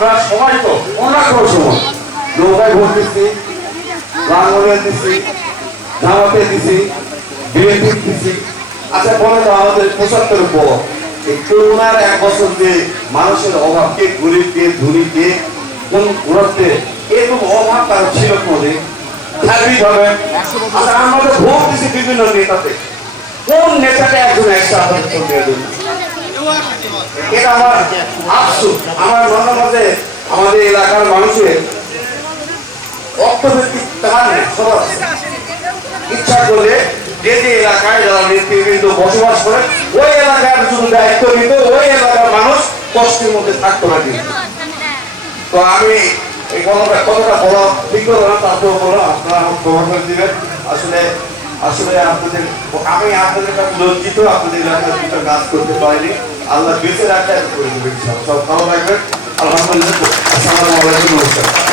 আমরা সবাই তো অনেক সময়। নৌকায় ভোট দিচ্ছি লাঙ্গলে দিচ্ছি, জামাতে দিছি বিএনপি দিছি আচ্ছা বলে তো আমাদের পঁচাত্তর পর এই করোনার এক বছর যে মানুষের অভাব কে গরিব কে ধনী কে কোন ঘুরতে এরকম অভাব তার ছিল কোনদিন? সার্বিক ভাবে আচ্ছা আমরা তো ভোট দিছি বিভিন্ন নেতাতে। কোন নেতাটা একজন সঙ্গে দেবেন? এটা আমার আফসোস। আমার মাঝে মাঝে আমাদের এলাকার মানুষের অর্থনৈতিক সবার। ইচ্ছা করলে যে যে এলাকায় যারা নেতৃবৃন্দ বসবাস করে ওই এলাকার শুধু দায়িত্ব নিত, ওই এলাকার মানুষ কষ্টের মধ্যে থাকতো না তো আমি এই কথাটা কথাটা বলা ঠিক করব না তারপর বলো আপনারা গ্রহণ করে দিবেন। আসলে আসলে আপনাদের, আমি আপনাদের কাছে লজ্জিত, আপনাদের এলাকায় দুটো কাজ করতে পারিনি। আল্লাহ বেঁচে রাখতে করে দেবেন সব ভালো রাখবেন আলহামদুলিল্লাহ। আসসালামু আলাইকুম নমস্কার।